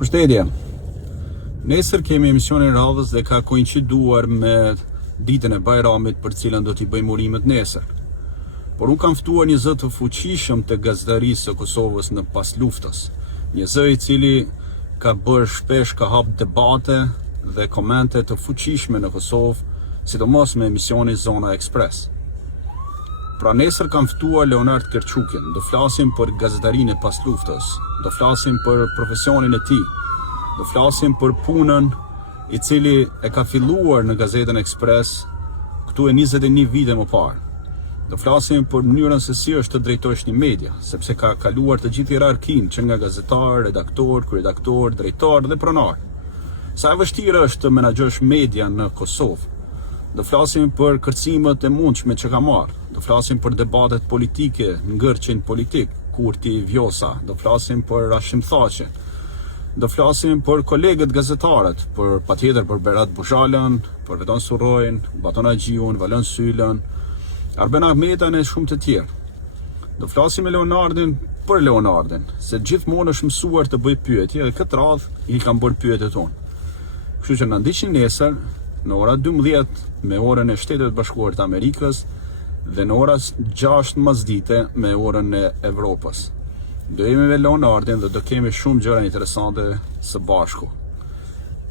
Përshëndetje. Nesër kemi emisionin radhës dhe ka koinciduar me ditën e Bajramit për cilën do t'i bëjmë urimet nesër. Por unë kam ftuar një zë të fuqishëm të gazetarisë së Kosovës në pas luftës. Një zë i cili ka bërë shpesh, ka hap debate dhe komente të fuqishme në Kosovë, sidomos me emisionin Zona Express. Pra nesër kam ftuar Leonard Kerçukin, do flasim për gazetarinë e pas luftës, do flasim për profesionin e tij, do flasim për punën i cili e ka filluar në Gazetën Express këtu e 21 vite më parë. Do flasim për mënyrën se si është të drejtosh një media, sepse ka kaluar të gjithë hierarkinë, që nga gazetar, redaktor, kryeredaktor, drejtor dhe pronar. Sa e vështirë është të menaxhosh media në Kosovë. Do flasim për kërcimet e mundshme që ka marrë. Do flasim për debatet politike, ngërçin politik, Kurti, Vjosa. Do flasim për Rashim Thaqin. Do flasim për kolegët gazetarët, patjetër për Berat Buzhalën, për Vedon Surrojin, Baton Axhiun, Valon Sylën, Arben Ahmetan e shumë të tjerë. Do flasim me Leonardin për Leonardin, se gjithmonë është mësuar të bëj pyetje dhe këtë radhë i kam bërë pyetjet tonë. Kështu që na ndiqni nesër në ora 12 me orën e Shtetet Bashkuara të Amerikës dhe në ora 6 masdite me orën e Evropës. Do jemi me Leonardin dhe do kemi shumë gjëra interesante së bashku.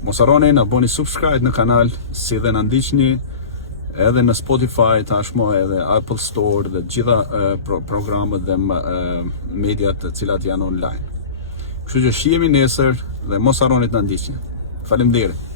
Mos harroni na bëni subscribe në kanal, si dhe na ndiqni edhe në Spotify tashmë, edhe Apple Store dhe gjitha programet dhe mediat të cilat janë online. Kështu që shihemi nesër dhe mos harroni të na ndiqni. Faleminderit.